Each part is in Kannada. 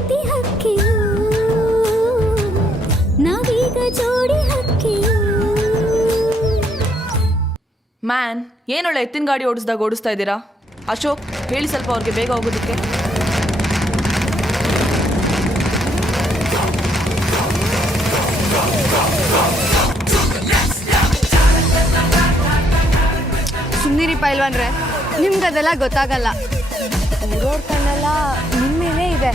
ಪ್ರೀತಿ ಹಕ್ಕಿಯು ನಾವೀಗ ಜೋಡಿ ಹಕ್ಕಿಯು. ಮ್ಯಾನ್, ಏನೊಳ್ಳೆ ಎತ್ತಿನ ಗಾಡಿ ಓಡಿಸ್ತಾ ಇದ್ದೀರಾ? ಅಶೋಕ್, ಹೇಳಿ ಸ್ವಲ್ಪ ಅವ್ರಿಗೆ ಬೇಗ ಹೋಗೋದಕ್ಕೆ. ಸುಮ್ಮನಿರಿ ಪೈಲ್ವಾನ್ರೆ, ನಿಮ್ಗದೆಲ್ಲ ಗೊತ್ತಾಗಲ್ಲ. ಊರವ್ರ ಕಣ್ಣೆಲ್ಲ ನಿಮ್ಮ ಮೇಲೆ ಇದೆ.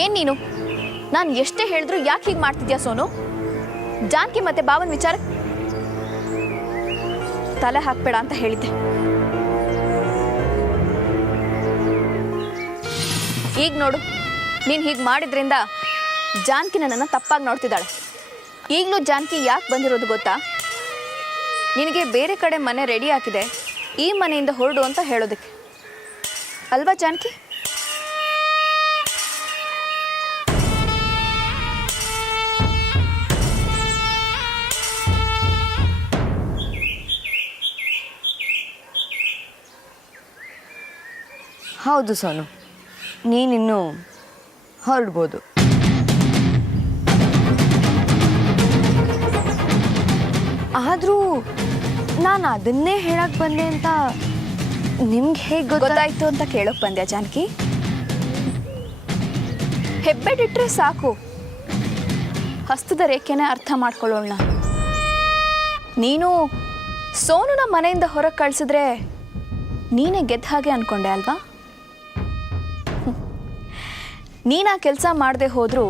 ಏನ್ ನೀನು? ನಾನು ಎಷ್ಟೇ ಹೇಳಿದ್ರು ಯಾಕೆ ಹೀಗೆ ಮಾಡ್ತಿದ್ಯಾ ಸೋನು? ಜಾನ್ಕಿ ಮತ್ತೆ ಬಾವನ್ ವಿಚಾರ ತಲೆ ಹಾಕ್ಬೇಡ ಅಂತ ಹೇಳಿದ್ದೆ. ಈಗ ನೋಡು, ನೀನು ಹೀಗೆ ಮಾಡಿದ್ರಿಂದ ಜಾನ್ಕಿ ನನ್ನನ್ನು ತಪ್ಪಾಗಿ ನೋಡ್ತಿದ್ದಾಳೆ. ಈಗಲೂ ಜಾನ್ಕಿ ಯಾಕೆ ಬಂದಿರೋದು ಗೊತ್ತಾ? ನಿನಗೆ ಬೇರೆ ಕಡೆ ಮನೆ ರೆಡಿ ಹಾಕಿದೆ, ಈ ಮನೆಯಿಂದ ಹೊರಡು ಅಂತ ಹೇಳೋದಕ್ಕೆ ಅಲ್ವಾ ಜಾನ್ಕಿ? ಹೌದು ಸೋನು, ನೀನಿನ್ನು ಹೊರಡ್ಬೋದು. ಆದರೂ ನಾನು ಅದನ್ನೇ ಹೇಳಕ್ಕೆ ಬಂದೆ ಅಂತ ನಿಮ್ಗೆ ಹೇಗೆ ಗೊತ್ತಾಯ್ತು ಅಂತ ಕೇಳೋಕೆ ಬಂದ್ಯಾ ಜಾನಕಿ? ಹೆಬ್ಬೆಟ್ಟಿಟ್ರೆ ಸಾಕು, ಹಸ್ತದ ರೇಖೆನೇ ಅರ್ಥ ಮಾಡ್ಕೊಳ್ಳೋಣ. ನೀನು ಸೋನುನ ಮನೆಯಿಂದ ಹೊರಗೆ ಕಳಿಸಿದ್ರೆ ನೀನೇ ಗೆದ್ದ ಹಾಗೆ ಅನ್ಕೊಂಡೆ ಅಲ್ವಾ? ನೀನು ಆ ಕೆಲಸ ಮಾಡದೆ ಹೋದರೂ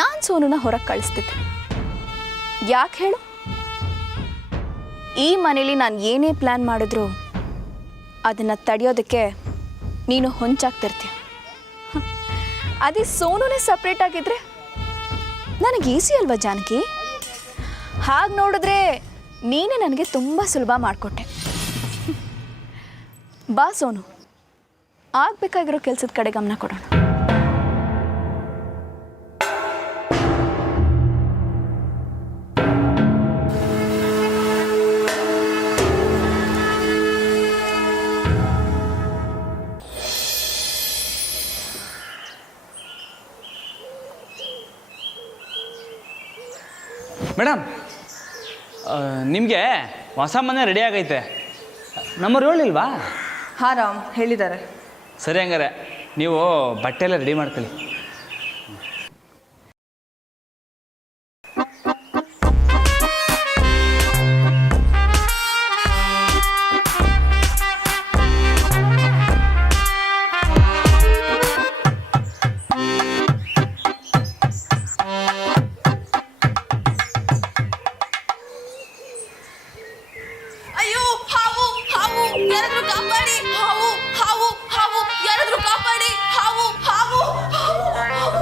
ನಾನು ಸೋನುನ ಹೊರಗೆ ಕಳಿಸ್ತಿದ್ದೆ. ಯಾಕೆ ಹೇಳು? ಈ ಮನೇಲಿ ನಾನು ಏನೇ ಪ್ಲ್ಯಾನ್ ಮಾಡಿದ್ರು ಅದನ್ನು ತಡೆಯೋದಕ್ಕೆ ನೀನು ಹೊಂಚಾಗ್ತಿರ್ತೀಯ. ಅದೇ ಸೋನುನೇ ಸಪ್ರೇಟ್ ಆಗಿದ್ರೆ ನನಗೆ ಈಸಿ ಅಲ್ವಾ ಜಾನಕಿ? ಹಾಗೆ ನೋಡಿದ್ರೆ ನೀನೇ ನನಗೆ ತುಂಬ ಸುಲಭ ಮಾಡಿಕೊಟ್ಟೆ. ಬಾ ಸೋನು, ಆಗಬೇಕಾಗಿರೋ ಕೆಲಸದ ಕಡೆ ಗಮನ ಕೊಡೋಣ. ಮೇಡಮ್, ನಿಮಗೆ ಹೊಸ ಮನೆ ರೆಡಿ ಆಗೈತೆ. ನಮ್ಮವ್ರು ಹೇಳಿಲ್ವಾ? ಹಾಂ ರಾಮ್, ಹೇಳಿದ್ದಾರೆ. ಸರಿ, ಹಂಗಾರೆ ನೀವು ಬಟ್ಟೆ ಎಲ್ಲ ರೆಡಿ ಮಾಡ್ಕೊಳ್ಳಿ.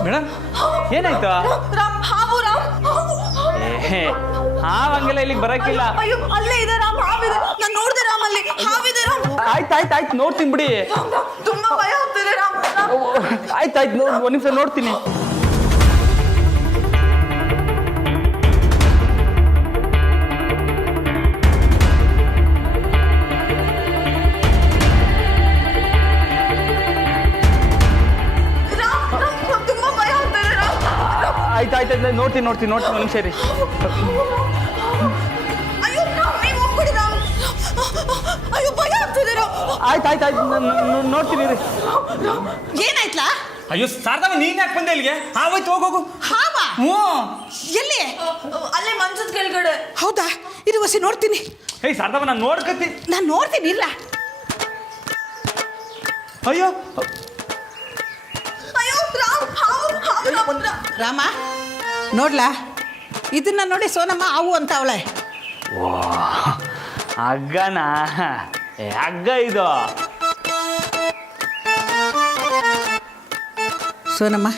ಮೇಡಮ್, ಏನಾಯ್ತು? ಹಾವಂಗೆಲ್ಲ ಇಲ್ಲಿಗೆ ಬರಕ್ಕಿಲ್ಲ. ಆಯ್ತು ನೋಡ್ತೀನಿ ಬಿಡಿ. ಆಯ್ತು ಒಂದ್ ನಿಮಿಷ ನೋಡ್ತೀನಿ. ಆಯ್ತು ನೋಡ್ತೀನಿ ಒಂದು ನಿಮಿಷ ರೀ. ಆಯ್ತು ನೋಡ್ತೀನಿ ರೀ. ಏನಾಯ್ತಲ್ಲ? ಅಯ್ಯೋ ಶಾರದಮ್ಮ, ನೀನ್ ಯಾಕೆ ಬಂದೆ ಇಲ್ಲಿಗೆ? ಹಾವಾಯ್ತು, ಹೋಗೋಗು. ಹಾವ? ಹ್ಞೂ. ಎಲ್ಲಿ? ಅಲ್ಲೇ ಮಂಚದ ಕೆಳಗಡೆ. ಹೌದಾ? ಇದು ಹೊಸಿ ನೋಡ್ತೀನಿ. ಏಯ್ ಶಾರದಮ್ಮ, ನಾನು ನೋಡ್ತೀನಿ ಇಲ್ಲ. ಅಯ್ಯೋ ರಾಮ, ನೋಡ್ಲಾ, ಇದನ್ನ ನೋಡಿ ಸೋನಮ್ಮ ಆವು ಅಂತ ಅವಳೆ. ಓ, ಹಗ್ಗನಾ? ಹಗ್ಗ ಇದು. ಸೋನಮ್ಮ,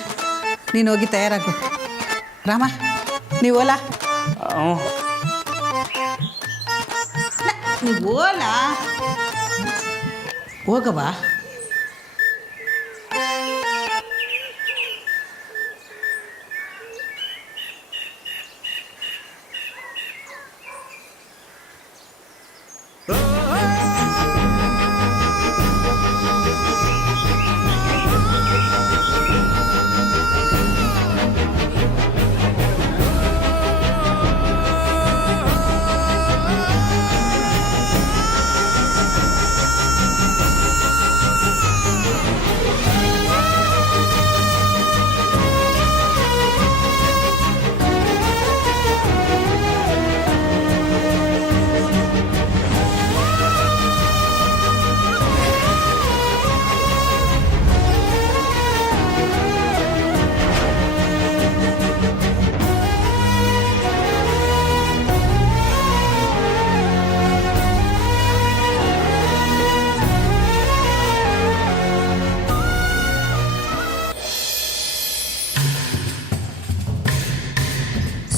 ನೀನು ಹೋಗಿ ತಯಾರಾಗು. ರಾಮ, ನೀವು ಓಲಾ. ನೀವು ಓಲಾ ಹೋಗವಾ.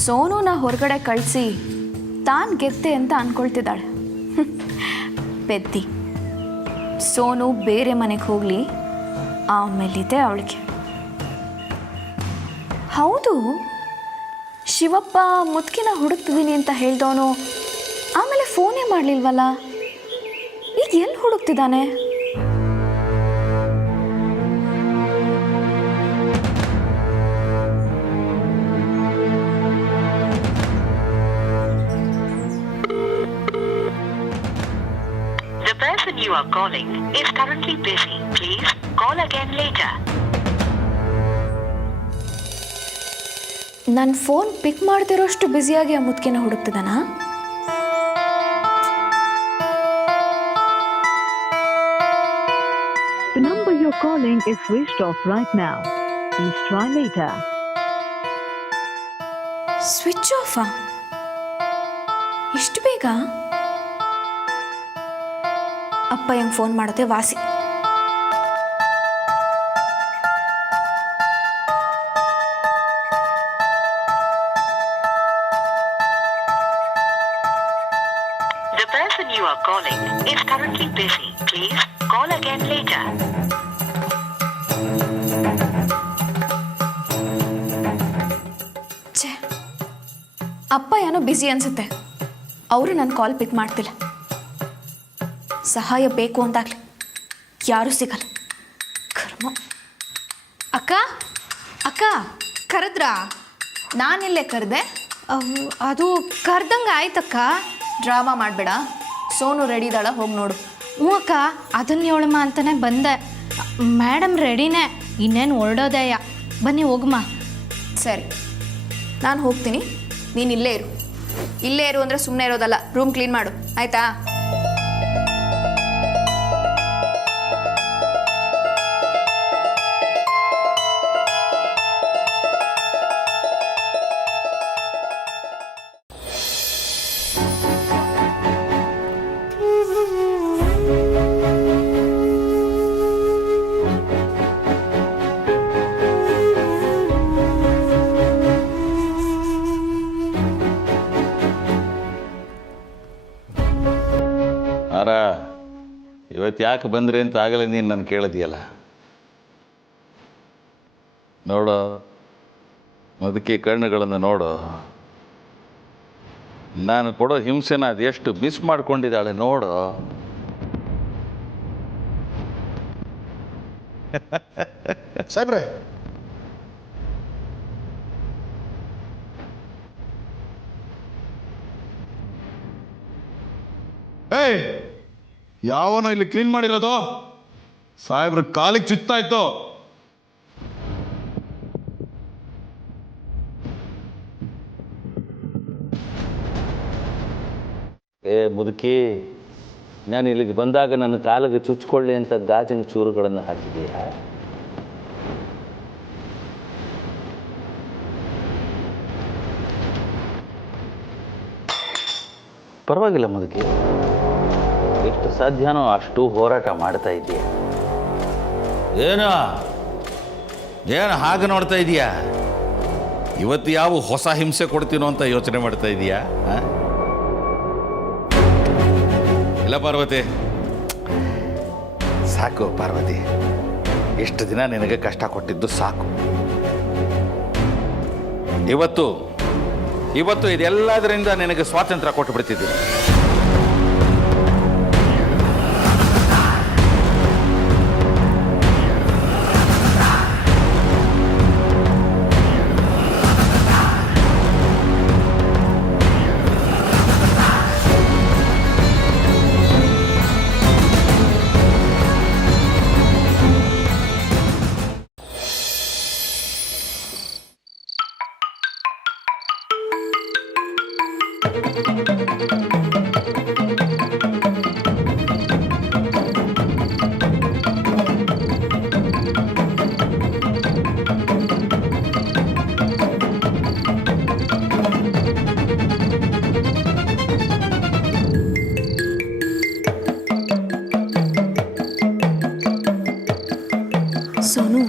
ಸೋನುನ ಹೊರಗಡೆ ಕಳಿಸಿ ತಾನು ಗೆದ್ದೆ ಅಂತ ಅಂದ್ಕೊಳ್ತಿದ್ದಾಳೆ. ಪೆದ್ದಿ. ಸೋನು ಬೇರೆ ಮನೆಗೆ ಹೋಗಲಿ, ಆಮೇಲಿದೆ ಅವಳಿಗೆ. ಹೌದು, ಶಿವಪ್ಪ ಮುದುಕಿನ ಹುಡುಕ್ತಿದ್ದೀನಿ ಅಂತ ಹೇಳ್ದವನು ಆಮೇಲೆ ಫೋನೇ ಮಾಡಲಿಲ್ವಲ್ಲ, ಈಗ ಎಲ್ಲಿ ಹುಡುಕ್ತಿದ್ದಾನೆ? The person you are calling is currently busy. Please call again later. ನನ್ನ ಫೋನ್ ಪಿಕ್ ಮಾಡ್ತಿರೋಷ್ಟು ಬ್ಯುಸಿಯಾಗಿ ಆ ಮುದುಕಿನ ಹುಡುಕ್ತಿದ್ದಾನಾ? The number you're calling is switched off right now. Please try later. Switch ಆಫಾ? ಇಷ್ಟು ಬೇಗ? ಅಪ್ಪ ಹೆಂಗೆ ಫೋನ್ ಮಾಡೋದೆ ವಾಸಿ. The person you are calling is currently busy. Please call again later. ಛೇ, ಅಪ್ಪ ಏನೋ ಬ್ಯುಸಿ ಅನ್ಸುತ್ತೆ. ಅವರು ನನ್ನ ಕಾಲ್ ಪಿಕ್ ಮಾಡ್ತಿಲ್ಲ. ಸಹಾಯ ಬೇಕು ಅಂದಾಗಲಿ ಯಾರೂ ಸಿಗಲ್ಲ. ಕರ್ಮ. ಅಕ್ಕ ಅಕ್ಕ ಕರೆದ್ರಾ? ನಾನೆಲ್ಲೇ ಕರೆದೆ? ಅದು ಕರ್ದಂಗೆ ಆಯ್ತಕ್ಕ. ಡ್ರಾಮಾ ಮಾಡಬೇಡ. ಸೋನು ರೆಡಿ ಇದ್ದಾಳ, ಹೋಗಿ ನೋಡು. ಹ್ಞೂ ಅಕ್ಕ, ಅದನ್ನ ಹೇಳಮ್ಮ ಅಂತಲೇ ಬಂದೆ. ಮೇಡಮ್ ರೆಡಿನೇ, ಇನ್ನೇನು ಹೊರಡೋದಯ್ಯ. ಬನ್ನಿ ಹೋಗಮ್ಮ. ಸರಿ, ನಾನು ಹೋಗ್ತೀನಿ, ನೀನು ಇಲ್ಲೇ ಇರು. ಇಲ್ಲೇ ಇರು ಅಂದರೆ ಸುಮ್ಮನೆ ಇರೋದಲ್ಲ, ರೂಮ್ ಕ್ಲೀನ್ ಮಾಡು, ಆಯಿತಾ? ಅರ ಇವತ್ತು ಯಾಕೆ ಬಂದ್ರಿ ಅಂತ ಆಗಲೇ ನೀನು ನಾನು ಕೇಳಿದೆಯಲ್ಲ. ನೋಡು, ಅದಕ್ಕೆ ಕಣ್ಣುಗಳನ್ನು ನೋಡು. ನಾನು ಕೊಡೋ ಹಿಂಸೆನ ಅದೆಷ್ಟು ಮಿಸ್ ಮಾಡ್ಕೊಂಡಿದ್ದಾಳೆ ನೋಡು. ಸಾಹೇಬ್ರೆ, ಏಯ್, ಯಾವನೋ ಇಲ್ಲಿ ಕ್ಲೀನ್ ಮಾಡಿರೋದು? ಸಾಹೇಬ್ರ ಕಾಲಿಗೆ ಚುಚ್ತಾ ಇತ್ತು. ಮುದುಕಿ, ನಾನು ಇಲ್ಲಿಗೆ ಬಂದಾಗ ನನ್ನ ಕಾಲಿಗೆ ಚುಚ್ಕೊಳ್ಳಿ ಅಂತ ಗಾಜಿನ ಚೂರುಗಳನ್ನು ಹಾಕಿದೆಯಾ? ಪರವಾಗಿಲ್ಲ ಮುದುಕಿ, ಎಷ್ಟು ಸಾಧ್ಯನೋ ಅಷ್ಟು ಹೋರಾಟ ಮಾಡ್ತಾ ಇದೆಯಾ. ಏನು ಹಾಗೆ ನೋಡ್ತಾ ಇದೀಯಾ? ಇವತ್ತು ಯಾವ ಹೊಸ ಹಿಂಸೆ ಕೊಡ್ತೀನೋ ಅಂತ ಯೋಚನೆ ಮಾಡ್ತಾ ಇದೀಯಾ? ಇಲ್ಲ ಪಾರ್ವತಿ, ಸಾಕು ಪಾರ್ವತಿ, ಎಷ್ಟು ದಿನ ನಿನಗೆ ಕಷ್ಟ ಕೊಟ್ಟಿದ್ದು ಸಾಕು. ಇವತ್ತು ಇದೆಲ್ಲದರಿಂದ ನಿನಗೆ ಸ್ವಾತಂತ್ರ್ಯ ಕೊಟ್ಟು ಬಿಡ್ತಿದ್ದೀನಿ. ಸೋನು,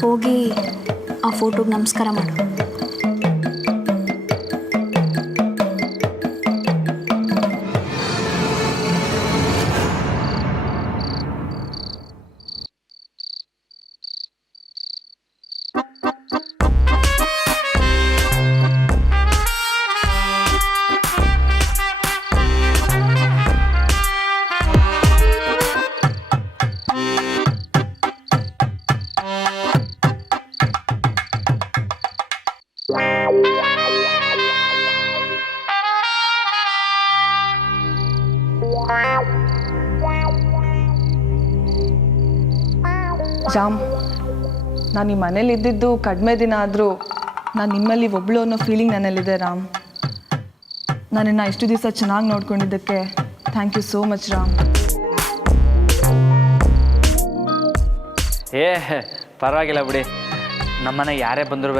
ಹೋಗಿ ಆ ಫೋಟೋಗೆ ನಮಸ್ಕಾರ ಮಾಡು. ರಾಮ್, ನಾನು ಈ ಮನೇಲಿ ಇದ್ದಿದ್ದು ಕಡಿಮೆ ದಿನ ಆದರೂ ನಾನು ನಿಮ್ಮಲ್ಲಿ ಒಬ್ಳು ಅನ್ನೋ ಫೀಲಿಂಗ್ ನನ್ನಲ್ಲಿದೆ ರಾಮ್. ನನ್ನನ್ನು ಇಷ್ಟು ದಿವಸ ಚೆನ್ನಾಗಿ ನೋಡ್ಕೊಂಡಿದ್ದಕ್ಕೆ thank you so much Ram. ಏ ಪರವಾಗಿಲ್ಲ ಬಿಡಿ, ನಮ್ಮನೆಗೆ ಯಾರೇ ಬಂದರೂ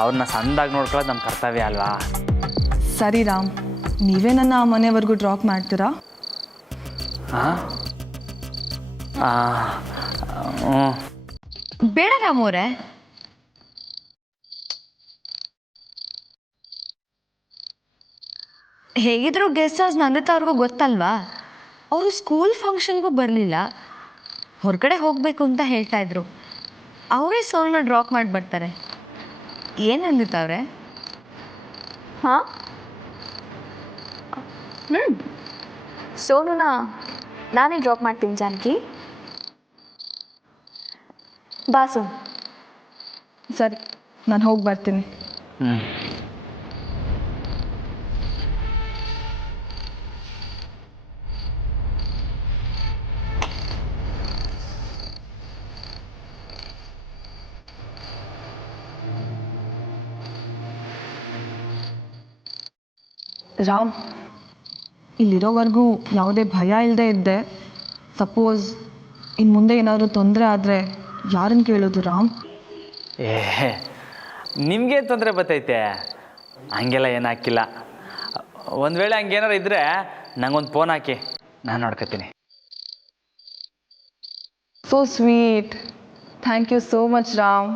ಅವ್ರನ್ನ ಸಣ್ಣದಾಗಿ ನೋಡ್ಕೊಳ್ಳೋದು ನಮ್ಮ ಕರ್ತವ್ಯ ಅಲ್ವಾ? ಸರಿ ರಾಮ್, ನೀವೇ ನನ್ನ ಆ ಮನೆವರೆಗೂ ಡ್ರಾಪ್ ಮಾಡ್ತೀರಾ? ಹಾಂ, ಬೇಡ ರಾಮೋರೆ, ಹೇಗಿದ್ರು ಗೆಸ್ಟ್ ಹೌಸ್ ನಂದಿತಾ ಅವ್ರಿಗೂ ಗೊತ್ತಲ್ವಾ? ಅವರು ಸ್ಕೂಲ್ ಫಂಕ್ಷನ್ಗೂ ಬರಲಿಲ್ಲ, ಹೊರಗಡೆ ಹೋಗಬೇಕು ಅಂತ ಹೇಳ್ತಾ ಇದ್ರು. ಅವರೇ ಸೋಲ್ನ ಡ್ರಾಪ್ ಮಾಡಿ ಬರ್ತಾರೆ. ಏನು ನಂದಿತಾವ್ರೆ? ಹಾಂ, ಸೋನುನ ನಾನೇ ಡ್ರಾಪ್ ಮಾಡ್ತೀನಿ ಜಾನಕಿ. ಬಾಸು. ಸರಿ, ನಾನು ಹೋಗಿ ಬರ್ತೀನಿ. ರಾಮ್, ಇಲ್ಲಿರೋವರೆಗೂ ಯಾವುದೇ ಭಯ ಇಲ್ಲದೆ ಇದ್ದೆ. ಸಪೋಸ್ ಇನ್ನು ಮುಂದೆ ಏನಾದರೂ ತೊಂದರೆ ಆದರೆ ಯಾರನ್ನು ಕೇಳೋದು ರಾಮ್? ಏ ನಿಮಗೆ ತೊಂದರೆ ಬರ್ತೈತೆ, ಹಂಗೆಲ್ಲ ಏನಾಕಿಲ್ಲ. ಒಂದು ವೇಳೆ ಹಂಗೇನಾರು ಇದ್ದರೆ ನಂಗೊಂದು ಫೋನ್ ಹಾಕಿ, ನಾನು ನೋಡ್ಕೊತೀನಿ. So sweet, thank you so much Ram.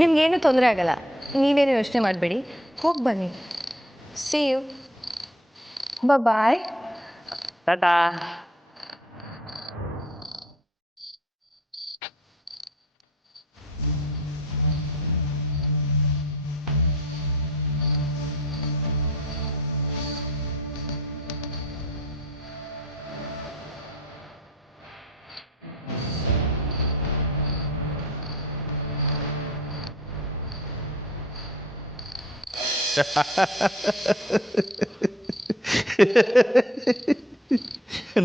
ನಿಮ್ಗೇನು ತೊಂದರೆ ಆಗಲ್ಲ, ನೀವೇನು ಯೋಚನೆ ಮಾಡಬೇಡಿ, ಹೋಗಿ ಬನ್ನಿ. See you. ಬಾಯ್. ಟಾಟಾ.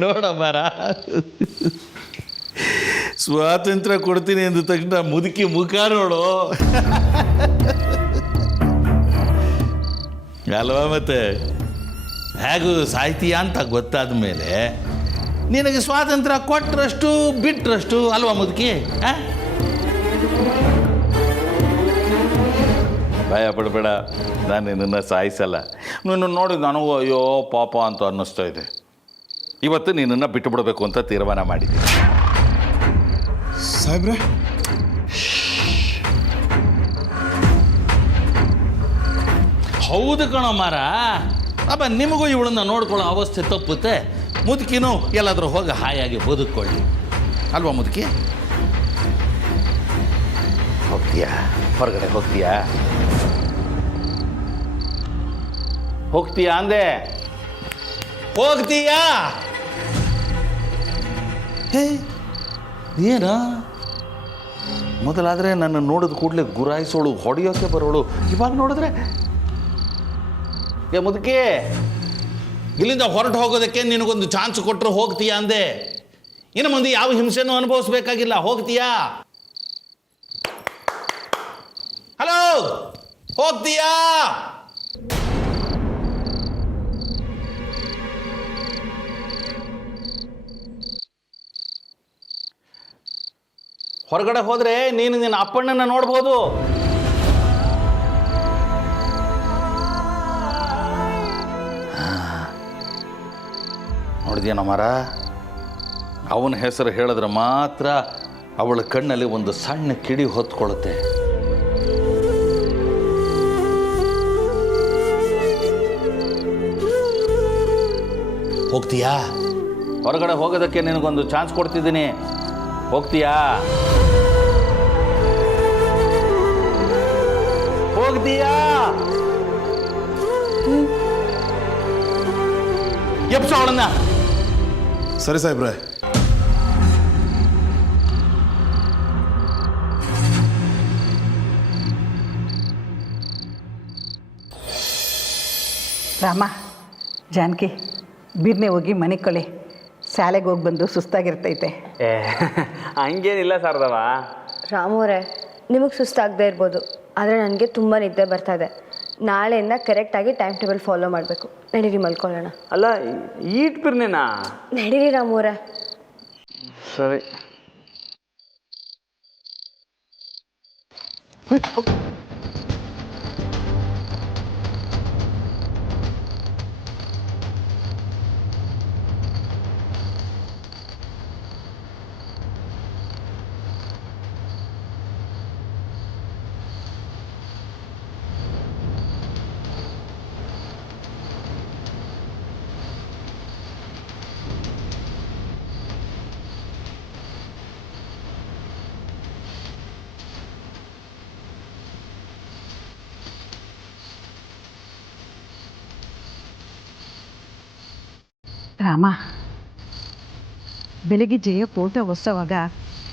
ನೋಡಮ್ಮಾರ, ಸ್ವಾತಂತ್ರ್ಯ ಕೊಡ್ತೀನಿ ಅಂದ ತಕ್ಷಣ ಮುದುಕಿ ಮುಖ ನೋಡು ಅಲ್ವಾ? ಮತ್ತೆ ಹೇಗೂ ಸಾಯ್ತೀಯ ಅಂತ ಗೊತ್ತಾದ ಮೇಲೆ ನಿನಗೆ ಸ್ವಾತಂತ್ರ್ಯ ಕೊಟ್ಟರಷ್ಟು ಬಿಟ್ಟರಷ್ಟು ಅಲ್ವಾ ಮುದುಕಿ? ಭಯ ಪಡಬೇಡ, ನಾನು ನಿನ್ನನ್ನು ಸಾಯಿಸಲ್ಲ. ನೀನು ನೋಡಿ ನನಗೂ ಅಯ್ಯೋ ಪಾಪ ಅಂತ ಅನ್ನಿಸ್ತಾ ಇದೆ. ಇವತ್ತು ನಿನ್ನನ್ನು ಬಿಟ್ಟು ಬಿಡಬೇಕು ಅಂತ ತೀರ್ಮಾನ ಮಾಡಿದ್ದೀನಿ. ಸಾಹೇಬ್ರೆ, ಹೌದು ಕಣೋ ಮಾರ. ಅಬ್ಬ ನಿಮಗೂ ಇವಳನ್ನ ನೋಡ್ಕೊಳ್ಳೋ ಅವಸ್ಥೆ ತಪ್ಪುತ್ತೆ. ಮುದುಕಿನೂ ಎಲ್ಲಾದರೂ ಹೋಗಿ ಹಾಯಾಗಿ ಬದುಕೊಳ್ಳಿ ಅಲ್ವಾ ಮುದುಕಿ? ಹೋಗ್ತೀಯಾ? ಹೊರಗಡೆ ಹೋಗ್ತೀಯಾ? ಹೋಗ್ತೀಯಾ ಅಂದೆ? ಹೋಗ್ತೀಯಾ? ಹೇ ಏನ ಮೊದಲಾದರೆ ನನ್ನ ನೋಡಿದ ಕೂಡಲೇ ಗುರಾಯಿಸೋಳು, ಹೊಡೆಯೋಕ್ಕೆ ಬರೋಳು. ಇವಾಗ ನೋಡಿದ್ರೆ ಏ ಮುದುಕಿ, ಇಲ್ಲಿಂದ ಹೊರಟು ಹೋಗೋದಕ್ಕೆ ನಿನಗೊಂದು ಚಾನ್ಸ್ ಕೊಟ್ಟರು ಹೋಗ್ತೀಯಾ ಅಂದೆ. ಇನ್ನು ಮುಂದೆ ಯಾವ ಹಿಂಸೆನೂ ಅನುಭವಿಸ್ಬೇಕಾಗಿಲ್ಲ. ಹೋಗ್ತೀಯಾ? ಹಲೋ, ಹೋಗ್ತೀಯಾ? ಹೊರಗಡೆ ಹೋದ್ರೆ ನೀನು ನಿನ್ನ ಅಪ್ಪಣ್ಣನ ನೋಡ್ಬೋದು. ನೋಡಿದ್ಯೇನೋ ಮರ, ಅವನ ಹೆಸರು ಹೇಳಿದ್ರೆ ಮಾತ್ರ ಅವಳ ಕಣ್ಣಲ್ಲಿ ಒಂದು ಸಣ್ಣ ಕಿಡಿ ಹೊತ್ಕೊಳ್ಳುತ್ತೆ. ಹೋಗ್ತೀಯಾ? ಹೊರಗಡೆ ಹೋಗೋದಕ್ಕೆ ನಿನಗೊಂದು ಚಾನ್ಸ್ ಕೊಡ್ತಿದ್ದೀನಿ. ಹೋಗ್ತೀಯಾ? ಹೋಗ್ತೀಯಾ? ಎಪ್ಸೋ ಅವಳನ್ನ. ಸರಿ ಸಾಹೇಬ್ರೆ. ರಾಮ, ಜಾನಕಿ ಬಿರ್ನೆ ಹೋಗಿ ಮನೆ ಕಳೆ ಶಾಲೆಗೆ ಹೋಗಿ ಬಂದು ಸುಸ್ತಾಗಿರ್ತೈತೆ. ಏ ಹಂಗೇನಿಲ್ಲ ಶಾರದವ. ರಾಮೋರೆ, ನಿಮಗೆ ಸುಸ್ತಾಗದೇ ಇರ್ಬೋದು, ಆದರೆ ನನಗೆ ತುಂಬ ನಿದ್ದೆ ಬರ್ತಾ ಇದೆ. ನಾಳೆಯಿಂದ ಕರೆಕ್ಟಾಗಿ ಟೈಮ್ ಟೇಬಲ್ ಫಾಲೋ ಮಾಡಬೇಕು. ನಡೀರಿ ಮಲ್ಕೊಳ್ಳೋಣ. ಅಲ್ಲ ಈಟ್ ಬಿರ್ನೇನಾ? ನಡೀರಿ ರಾಮೋರೆ. ಸರಿ. ರಾಮ, ಬೆಳಿಗ್ಗೆ ಜಯ ಫೋಟೋ ಹೊಸವಾಗ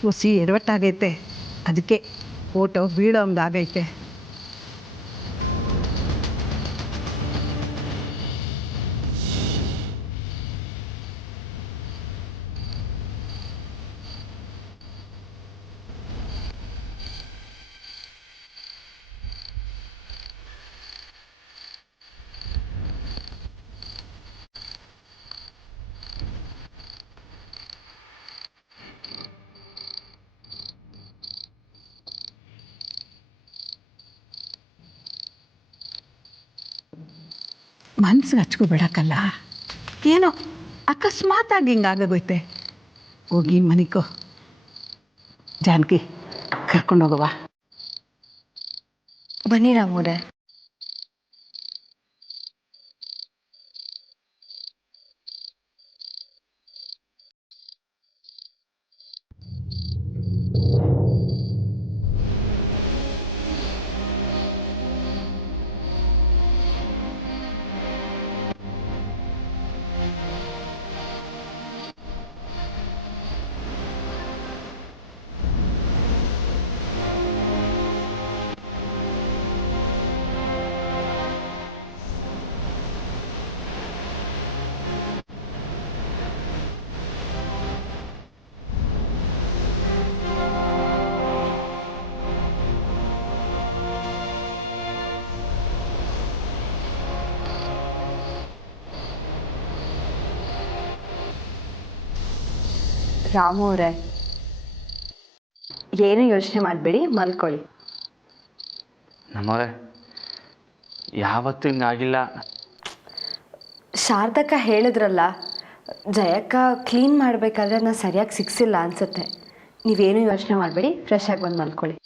ಹೊಸಿ ಎಡವಟ್ಟಾಗೈತೆ, ಅದಕ್ಕೆ ಫೋಟೋ ಬೀಳೋ ಹಂಗಾಗೈತೆ. ಮನ್ಸಿಗೆ ಹಚ್ಕೋಬೇಡಕ್ಕಲ್ಲ, ಏನೋ ಅಕಸ್ಮಾತಾಗಿ ಹಿಂಗಾಗೋಗೈತೆ. ಹೋಗಿ ಮನಿಕೋ. ಜಾನಕಿ ಕರ್ಕೊಂಡೋಗವ. ಬನ್ನಿ ರಾಮೋರೆ. ರಾಮು ಅವರೇ, ಏನು ಯೋಚನೆ ಮಾಡಬೇಡಿ, ಮಲ್ಕೊಳ್ಳಿ. ನಮ್ಮವ್ರೆ ಯಾವತ್ತೂ ಹಿಂಗಾಗಿಲ್ಲ. ಶಾರದಕ್ಕ ಹೇಳಿದ್ರಲ್ಲ, ಜಯಕ್ಕ ಕ್ಲೀನ್ ಮಾಡಬೇಕಾದ್ರೆ ನಾನು ಸರಿಯಾಗಿ ಸಿಕ್ಸಿಲ್ಲ ಅನಿಸುತ್ತೆ. ನೀವೇನು ಯೋಚನೆ ಮಾಡಬೇಡಿ, ಫ್ರೆಶ್ ಆಗಿ ಬಂದು ಮಲ್ಕೊಳ್ಳಿ.